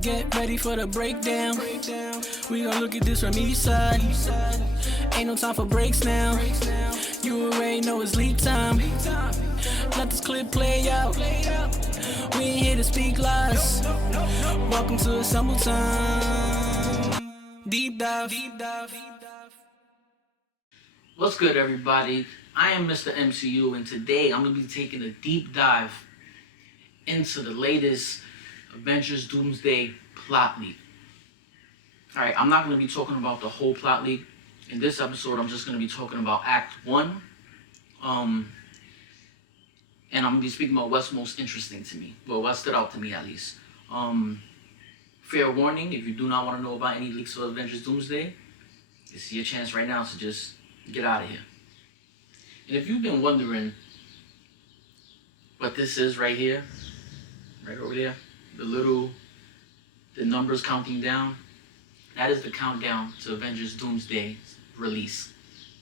Get ready for the breakdown. We gon' look at this from each side. Ain't no time for breaks now. You already know it's leak time. Let this clip play out. We ain't here to speak lies. Welcome to AssembleTime. Deep dive. What's good, everybody? I am Mr. MCU, and today I'm going to be taking a deep dive into the latest Avengers Doomsday plot leak. Alright, I'm not going to be talking about the whole plot leak. In this episode, I'm just going to be talking about Act 1. And I'm going to be speaking about what's most interesting to me. Well, what stood out to me, at least. Fair warning, if you do not want to know about any leaks of Avengers Doomsday, this is your chance right now to just get out of here. And if you've been wondering what this is right here, right over there, the numbers counting down, that is the countdown to Avengers Doomsday release.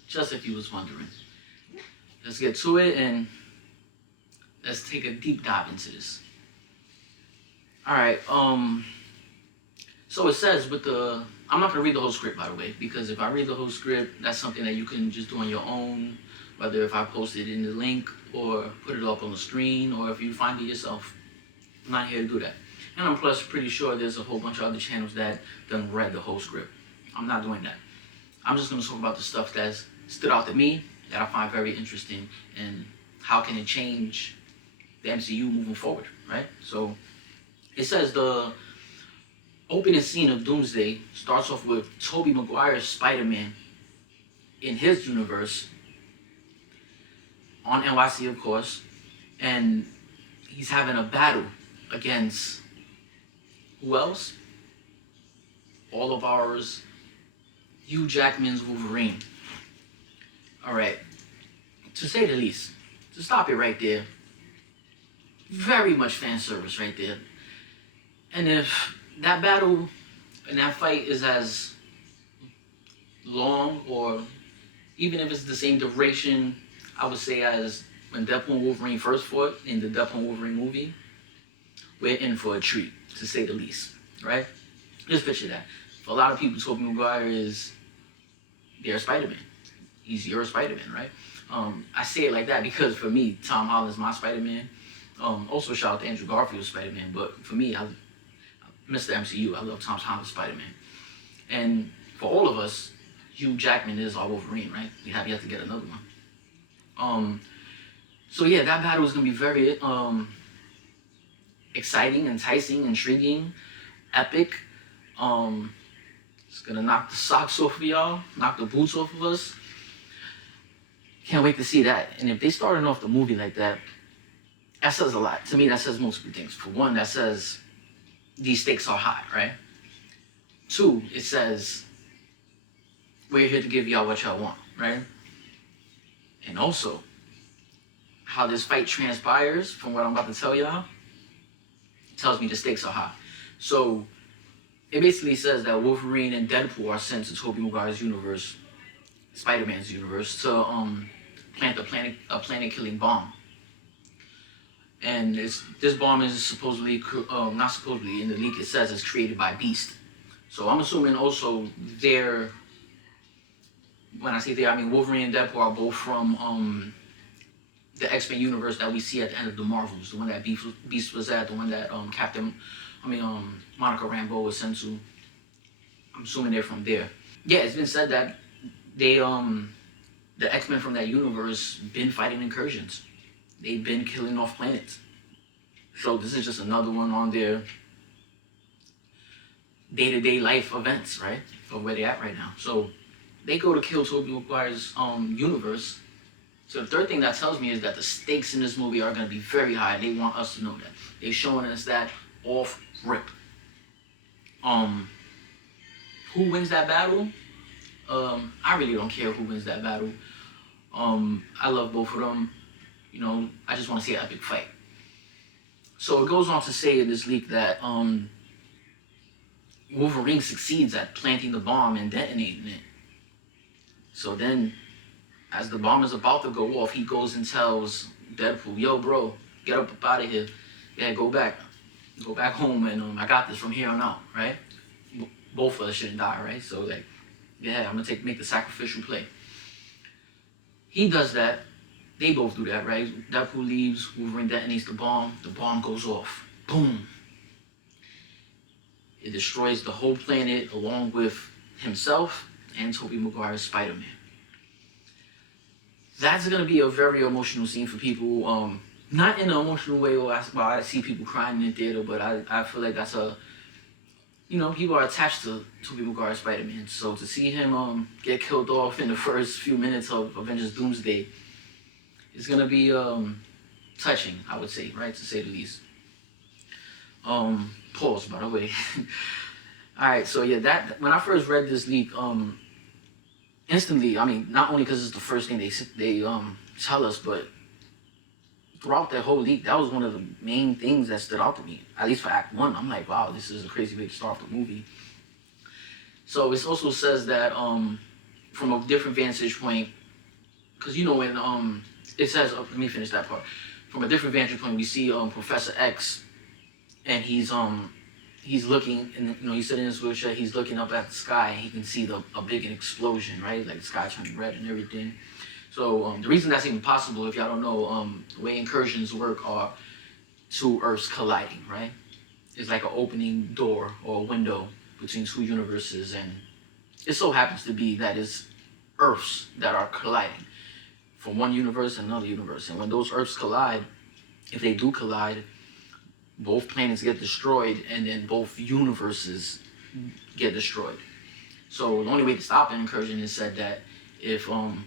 Just if you was wondering. Let's get to it and let's take a deep dive into this. Alright, so it says with the, I'm not going to read the whole script, by the way, because if I read the whole script, that's something that you can just do on your own, whether if I post it in the link or put it up on the screen, or if you find it yourself. I'm not here to do that. And I'm plus pretty sure there's a whole bunch of other channels that done read the whole script. I'm not doing that. I'm just going to talk about the stuff that's stood out to me, that I find very interesting, and how can it change the MCU moving forward, right? So it says the opening scene of Doomsday starts off with Tobey Maguire's Spider-Man in his universe on NYC, of course, and he's having a battle against who else? All of ours, Hugh Jackman's Wolverine. Alright, to say the least, to stop it right there, very much fan service right there. And if that battle and that fight is as long, or even if it's the same duration, I would say, as when Deadpool and Wolverine first fought in the Deadpool and Wolverine movie, we're in for a treat, to say the least, right? Just picture that. For a lot of people, Tobey Maguire is their Spider-Man. He's your Spider-Man, right? I say it like that because for me, Tom Holland's my Spider-Man. Also, shout out to Andrew Garfield's Spider-Man, but for me, Mr. MCU, I love Tom Holland's Spider-Man. And for all of us, Hugh Jackman is our Wolverine, right? We have yet to get another one. So yeah, that battle is gonna be very exciting, enticing, intriguing, epic. It's gonna knock the socks off of y'all, knock the boots off of us. Can't wait to see that. And if they started off the movie like that, that says a lot. To me, that says multiple things. For one, that says these stakes are high, right? Two, it says we're here to give y'all what y'all want, right? And also, how this fight transpires, from what I'm about to tell y'all, tells me the stakes are high. So it basically says that Wolverine and Deadpool are sent to Tobey Maguire's universe, Spider-Man's universe, to plant a planet-killing bomb. And this bomb is supposedly, not supposedly, in the leak it says it's created by Beast. So I'm assuming also they're, when I say they, I mean Wolverine and Deadpool are both from the X-Men universe that we see at the end of the Marvels, the one that Beast was at, the one that Monica Rambeau was sent to. I'm assuming they're from there. Yeah, it's been said that they, the X-Men from that universe been fighting incursions. They've been killing off planets. So this is just another one on their day-to-day life events, right? Of where they're at right now. So they go to kill Tobey Maguire's universe. So the third thing that tells me is that the stakes in this movie are going to be very high. They want us to know that. They're showing us that off rip. Who wins that battle? I really don't care who wins that battle. I love both of them. You know, I just want to see an epic fight. So it goes on to say in this leak that Wolverine succeeds at planting the bomb and detonating it. So then, as the bomb is about to go off, he goes and tells Deadpool, yo bro, get up out of here. Yeah, go back. go back home, and I got this from here on out, right? Both of us shouldn't die, right? So like, yeah, I'm gonna make the sacrificial play. He does that. They both do that, right? Deadpool leaves, Wolverine detonates the bomb goes off. Boom. It destroys the whole planet along with himself and Tobey Maguire's Spider-Man. That's gonna be a very emotional scene for people. Not in an emotional way where I see people crying in the theater, but I feel like that's people are attached to Tobey Maguire's Spider-Man. So to see him get killed off in the first few minutes of Avengers Doomsday is gonna be touching, I would say, right, to say the least. Pause, by the way. Alright, so yeah, that when I first read this leak, instantly, I mean, not only because it's the first thing they tell us, but throughout that whole leak, that was one of the main things that stood out to me. At least for Act 1, I'm like, wow, this is a crazy way to start the movie. So it also says that from a different vantage point, because when it says, let me finish that part. From a different vantage point, we see Professor X, and he's looking, and he's sitting in his wheelchair. He's looking up at the sky, and he can see a big explosion, right? Like the sky turning red and everything. So the reason that's even possible, if y'all don't know, the way incursions work are two Earths colliding, right? It's like an opening door or a window between two universes, and it so happens to be that it's Earths that are colliding from one universe and another universe. And when those Earths collide, if they do collide, both planets get destroyed, and then both universes get destroyed. So the only way to stop an incursion is said that if one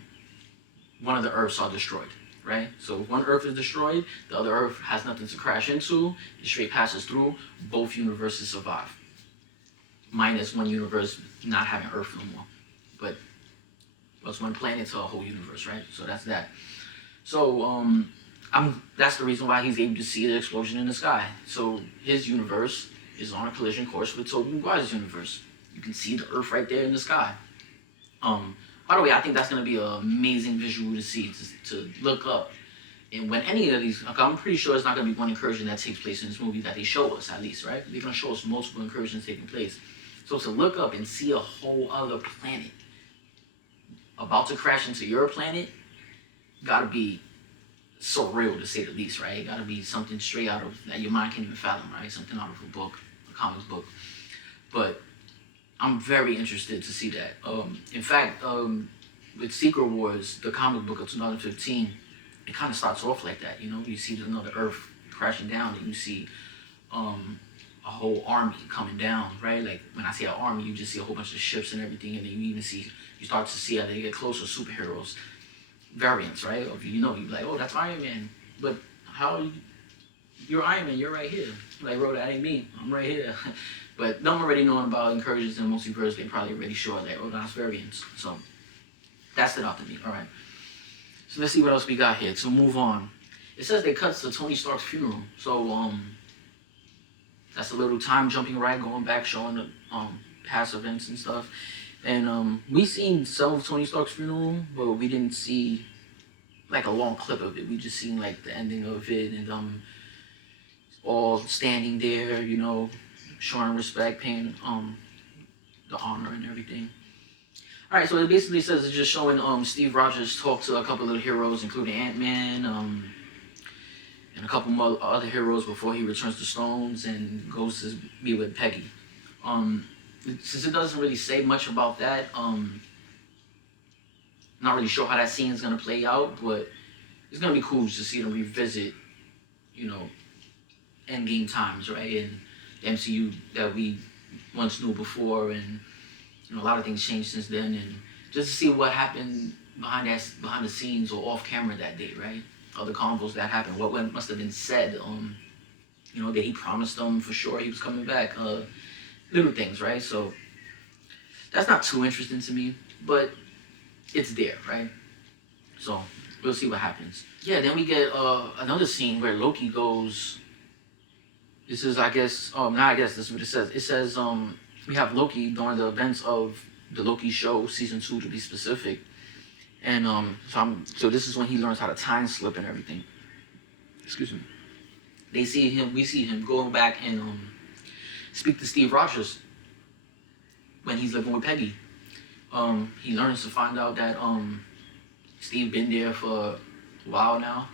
of the Earths are destroyed, right? So if one Earth is destroyed, the other Earth has nothing to crash into, it straight passes through, both universes survive. Minus one universe not having Earth no more. But that's one planet to a whole universe, right? So that's that. So that's the reason why he's able to see the explosion in the sky. So his universe is on a collision course with Tobey Maguire's universe. You can see the Earth right there in the sky. By the way, I think that's going to be an amazing visual to see, to look up. And when any of these, I'm pretty sure it's not going to be one incursion that takes place in this movie that they show us, at least, right? They're going to show us multiple incursions taking place. So to look up and see a whole other planet about to crash into your planet, got to be surreal, to say the least, right? It got to be something straight out of, that your mind can't even fathom, right? Something out of a book, a comic book. But I'm very interested to see that. In fact, with Secret Wars, the comic book of 2015, it kind of starts off like that. You see another Earth crashing down, and you see a whole army coming down, right? Like when I say an army, you just see a whole bunch of ships and everything, and then you start to see how they get closer, superheroes, variants, right? Or you're like, oh, that's Iron Man, but you're Iron Man, you're right here. Like, bro, that ain't me, I'm right here. But them already knowing about incursions in multiverse, they probably already sure that, oh, that's variants. So that's it out to me. All right. So let's see what else we got here to move on. It says they cut to Tony Stark's funeral. So that's a little time jumping, right? Going back, showing the past events and stuff. And we seen some of Tony Stark's funeral, but we didn't see like a long clip of it. We just seen like the ending of it, and all standing there, showing respect, paying the honor and everything. All right, so it basically says it's just showing Steve Rogers talk to a couple of the heroes, including Ant-Man, and a couple more other heroes before he returns to Stones and goes to be with Peggy. Since it doesn't really say much about that, not really sure how that scene is gonna play out, but it's gonna be cool to see them revisit, Endgame times, right? And the MCU that we once knew before, and a lot of things changed since then, and just to see what happened behind the scenes or off camera that day, right? Other convos that happened, what must have been said, that he promised them for sure he was coming back, little things, right? So that's not too interesting to me, but it's there, right? So we'll see what happens. Yeah, then we get another scene where Loki goes. This is, this is what it says. It says we have Loki during the events of the Loki show, season 2 to be specific. And so this is when he learns how to time slip and everything. Excuse me. we see him going back and speak to Steve Rogers when he's living with Peggy. He learns to find out that Steve been there for a while now,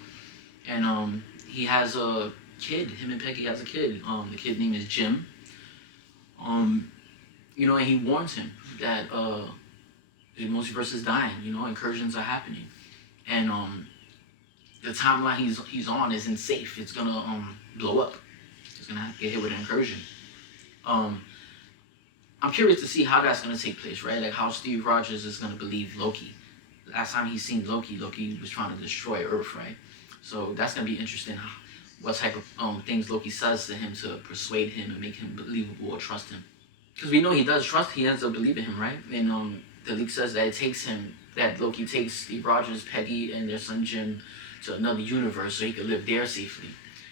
and he has a kid. Him and Peggy has a kid. The kid name is Jim. You know, and he warns him that the multiverse is dying. You know, incursions are happening, and the timeline he's on isn't safe. It's gonna blow up. It's gonna get hit with an incursion. I'm curious to see how that's gonna take place, right? Like how Steve Rogers is gonna believe Loki. Last time he seen Loki was trying to destroy Earth, right? So that's gonna be interesting. What type of things Loki says to him to persuade him and make him believable or trust him. Because we know he does trust. He ends up believing him, right? And the leak says that Loki takes Steve Rogers, Peggy, and their son Jim to another universe so he could live there safely.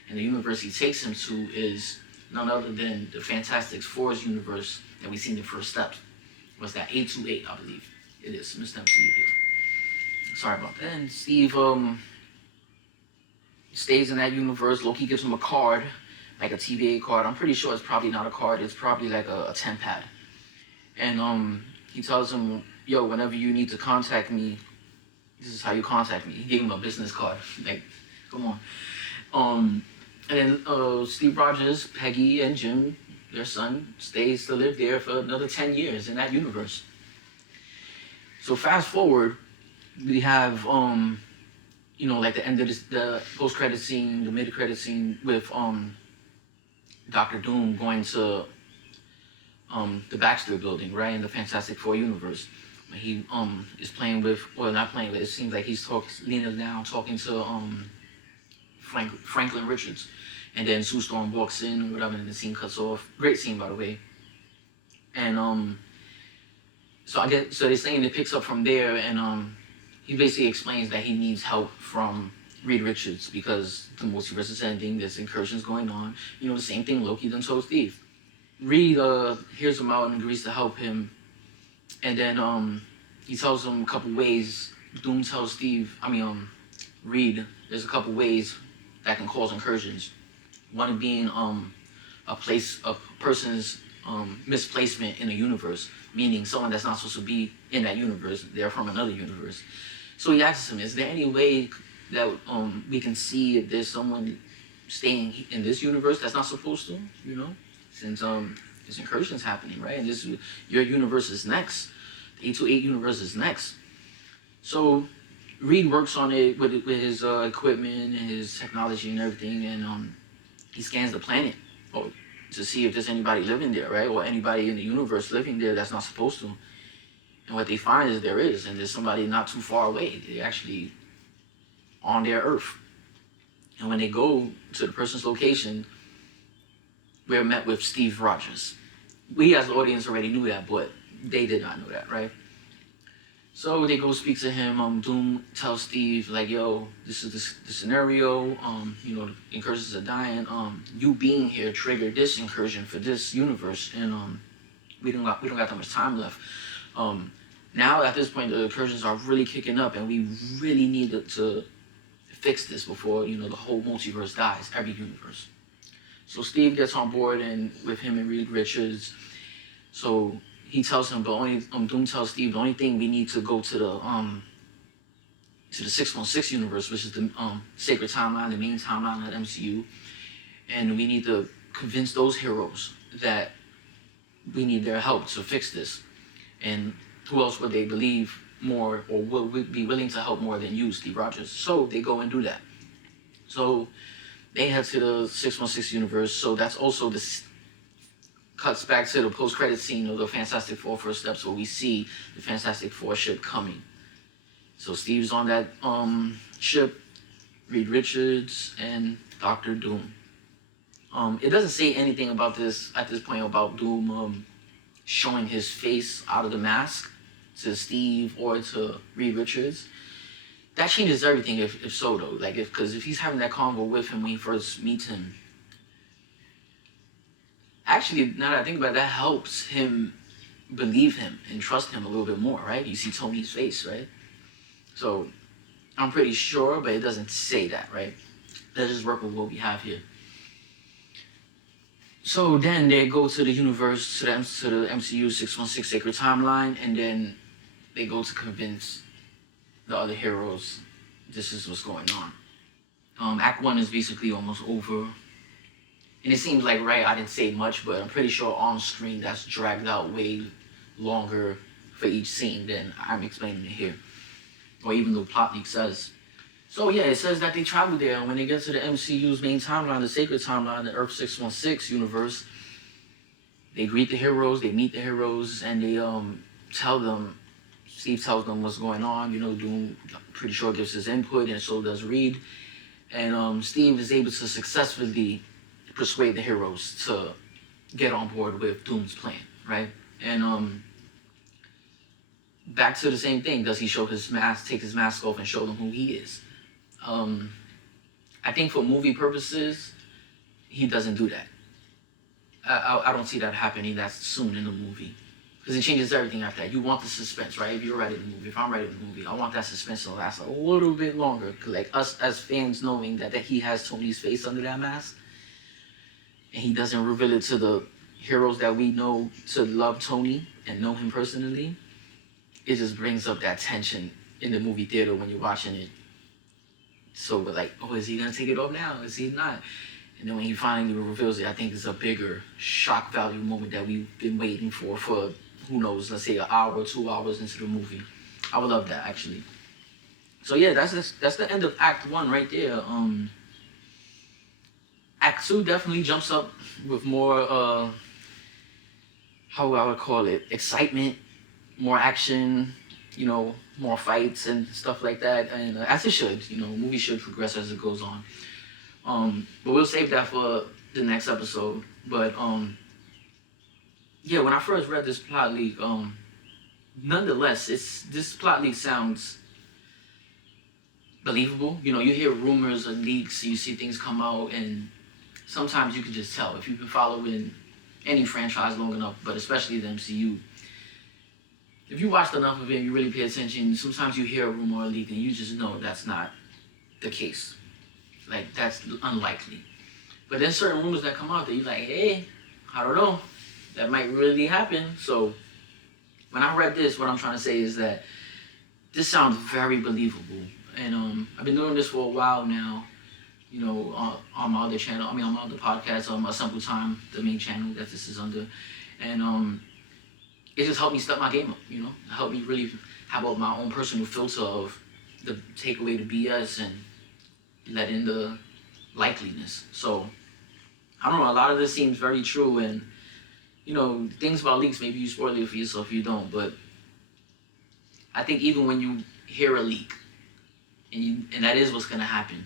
And the universe he takes him to is none other than the Fantastic Four's universe that we see in the first steps. What's that? 828, I believe. It is. Mr. MCU here. Sorry about that. And Steve stays in that universe. Loki gives him a card, like a TVA card. I'm pretty sure it's probably not a card. It's probably like a 10 pad. And he tells him, yo, whenever you need to contact me, this is how you contact me. He gave him a business card. Like, come on. And then Steve Rogers, Peggy, and Jim, their son, stays to live there for another 10 years in that universe. So fast forward, we have, you know, like the end of the post-credit scene, the mid-credit scene with Dr. Doom going to the Baxter building, right, in the Fantastic Four universe. He is playing with, well, not playing with, it seems like he's leaning down, talking to Franklin Richards. And then Sue Storm walks in or whatever, and the scene cuts off. Great scene, by the way. And so they're saying it picks up from there, and he basically explains that he needs help from Reed Richards because the multiverse is ending, there's incursions going on. You know, the same thing Loki done told Steve. Reed hears him out and agrees to help him. And then he tells him a couple ways. Doom tells Reed, there's a couple ways that can cause incursions. One being a person's misplacement in a universe, meaning someone that's not supposed to be in that universe, they're from another universe. So he asks him, is there any way that we can see if there's someone staying in this universe that's not supposed to, you know? Since this incursion's happening, right? And your universe is next. The 828 universe is next. So Reed works on it with his equipment and his technology and everything, and he scans the planet to see if there's anybody living there, right? Or anybody in the universe living there that's not supposed to. And what they find is there is, and there's somebody not too far away. They're actually on their Earth. And when they go to the person's location, we're met with Steve Rogers. We as the audience already knew that, but they did not know that, right? So they go speak to him. Doom tells Steve, like, yo, this is the scenario. You know, the incursions are dying. You being here triggered this incursion for this universe, and we don't got that much time left. Now at this point, the incursions are really kicking up, and we really need to fix this before, you know, the whole multiverse dies, every universe. So Steve gets on board, and with him and Reed Richards. So he tells him, Doom tells Steve, the only thing we need to go to the 616 universe, which is the sacred timeline, the main timeline of the MCU, and we need to convince those heroes that we need their help to fix this. And who else would they believe more or would be willing to help more than you, Steve Rogers? So they go and do that. So they head to the 616 universe. So that's also cuts back to the post-credit scene of the Fantastic Four first steps, where we see the Fantastic Four ship coming. So Steve's on that ship, Reed Richards, and Dr. Doom. It doesn't say anything about this at this point about Doom showing his face out of the mask to Steve or to Reed Richards. That changes everything if so though. Like because if he's having that convo with him when he first meets him, actually, now that I think about it, that helps him believe him and trust him a little bit more, right? You see Tony's face, right? So I'm pretty sure, but it doesn't say that, right? Let's just work with what we have here. So then they go to the universe, to the MCU 616 Sacred Timeline, and then they go to convince the other heroes this is what's going on. Act 1 is basically almost over. And it seems like, right, I didn't say much, but I'm pretty sure on screen that's dragged out way longer for each scene than I'm explaining it here. Or even the plot leak says. So yeah, it says that they travel there, and when they get to the MCU's main timeline, the Sacred Timeline, the Earth 616 universe, they greet the heroes, they meet the heroes, and they tell them, Steve tells them what's going on. You know, Doom, I'm pretty sure, gives his input, and so does Reed. And Steve is able to successfully persuade the heroes to get on board with Doom's plan, right? And back to the same thing. Does he show his mask, take his mask off, and show them who he is? I think for movie purposes, he doesn't do that. I don't see that happening that soon in the movie, because it changes everything after that. You want the suspense, right? If you're writing the movie, if I'm writing the movie, I want that suspense to last a little bit longer. Like us as fans knowing that he has Tony's face under that mask, and he doesn't reveal it to the heroes that we know to love Tony and know him personally. It just brings up that tension in the movie theater when you're watching it. So we're like, oh, is he gonna take it off now? Is he not? And then when he finally reveals it, I think it's a bigger shock value moment that we've been waiting for who knows, let's say an hour or 2 hours into the movie. I would love that, actually. So yeah, that's the end of Act 1 right there. Act 2 definitely jumps up with more, how I would call it, excitement, more action, you know, more fights and stuff like that, and as it should, you know, movie should progress as it goes on. But we'll save that for the next episode. But yeah, when I first read this plot leak, nonetheless, this plot leak sounds believable. You know, you hear rumors and leaks, you see things come out, and sometimes you can just tell if you've been following any franchise long enough, but especially the MCU. If you watched enough of it and you really pay attention, sometimes you hear a rumor or a leak and you just know that's not the case. Like, that's unlikely. But then certain rumors that come out that you're like, hey, I don't know, that might really happen. So when I read this, what I'm trying to say is that this sounds very believable. And I've been doing this for a while now, you know, on my other channel, on my other podcast, on AssembleTime, the main channel that this is under. And it just helped me step my game up, you know? It helped me really have up my own personal filter of the take away the BS and let in the likeliness. So, I don't know, a lot of this seems very true, and, you know, things about leaks, maybe you spoil it for yourself if you don't, but I think even when you hear a leak, and that is what's gonna happen,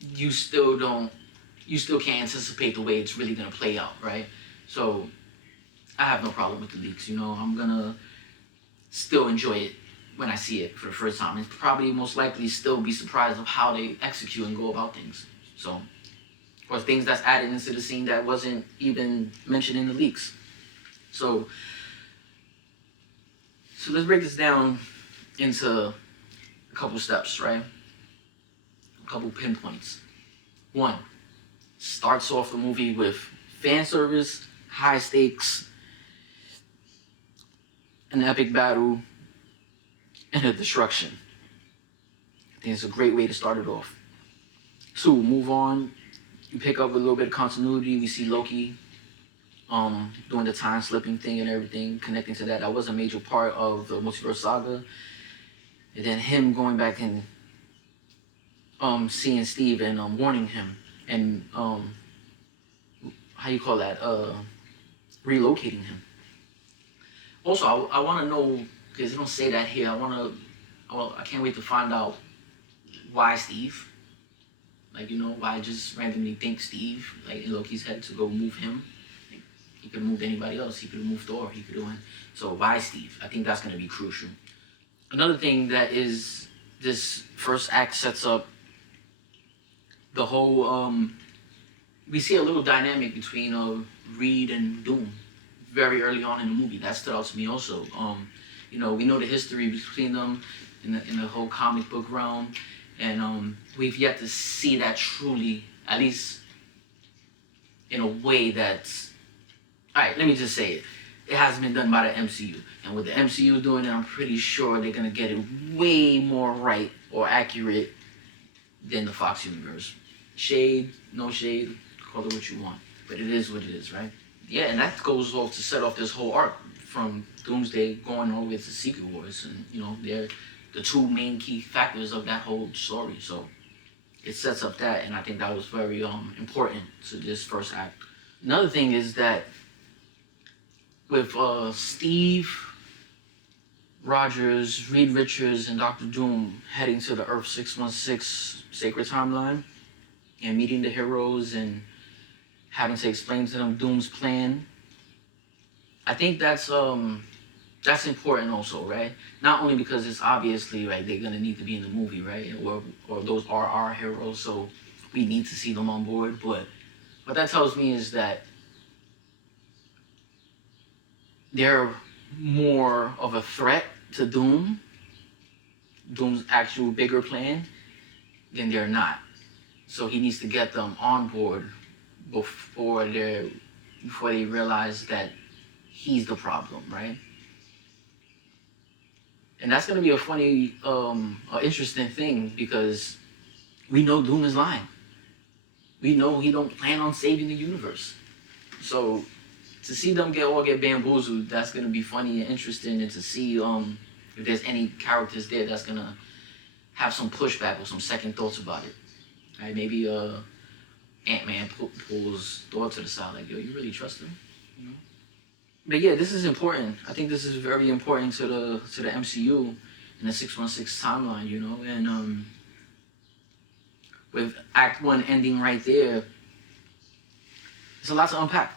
you still can't anticipate the way it's really gonna play out, right? So, I have no problem with the leaks, you know. I'm gonna still enjoy it when I see it for the first time, and probably most likely still be surprised of how they execute and go about things. So, or things that's added into the scene that wasn't even mentioned in the leaks. So let's break this down into a couple steps, right? A couple pinpoints. 1, starts off the movie with fan service, high stakes, an epic battle, and a destruction. I think it's a great way to start it off. 2, move on. You pick up a little bit of continuity. We see Loki doing the time slipping thing and everything, connecting to that. That was a major part of the Multiverse Saga. And then him going back and seeing Steve and warning him and how you call that? Relocating him. Also, I want to know, because they don't say that here, I can't wait to find out why Steve. Like, you know, why just randomly think Steve, like, in Loki's head to go move him. Like, he could have moved anybody else. He could have moved Thor. He could have went. So why Steve? I think that's going to be crucial. Another thing that is, this first act sets up the whole, we see a little dynamic between Reed and Doom very early on in the movie. That stood out to me also. You know, we know the history between them in the whole comic book realm, and we've yet to see that truly, at least in a way that's, alright, let me just say it. It hasn't been done by the MCU. And with the MCU doing it, I'm pretty sure they're gonna get it way more right or accurate than the Fox universe. Shade, no shade, call it what you want. But it is what it is, right? Yeah, and that goes off to set off this whole arc from Doomsday going all the way to Secret Wars. And, you know, they're the two main key factors of that whole story. So it sets up that, and I think that was very important to this first act. Another thing is that with Steve Rogers, Reed Richards, and Dr. Doom heading to the Earth 616 sacred timeline and meeting the heroes and having to explain to them Doom's plan, I think that's important also, right? Not only because it's obviously, right, they're gonna need to be in the movie, right? Or those are our heroes, so we need to see them on board. But what that tells me is that they're more of a threat to Doom's actual bigger plan, than they're not. So he needs to get them on board before they realize that he's the problem, right? And that's gonna be a funny, interesting thing, because we know Doom is lying. We know he don't plan on saving the universe. So to see them get bamboozled, that's gonna be funny and interesting, and to see if there's any characters there that's gonna have some pushback or some second thoughts about it. Right? Maybe Ant-Man pulls Thor to the side, like, yo, you really trust him? You know? But yeah, this is important. I think this is very important to the MCU and the 616 timeline, you know, and with Act 1 ending right there, there's a lot to unpack.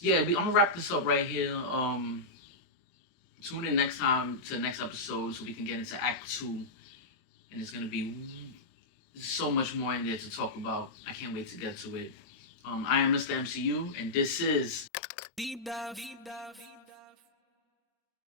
Yeah, I'm gonna wrap this up right here. Tune in next time to the next episode so we can get into Act 2, and it's gonna be so much more in there to talk about. I can't wait to get to it. I am Mr. MCU, and this is Deep dive.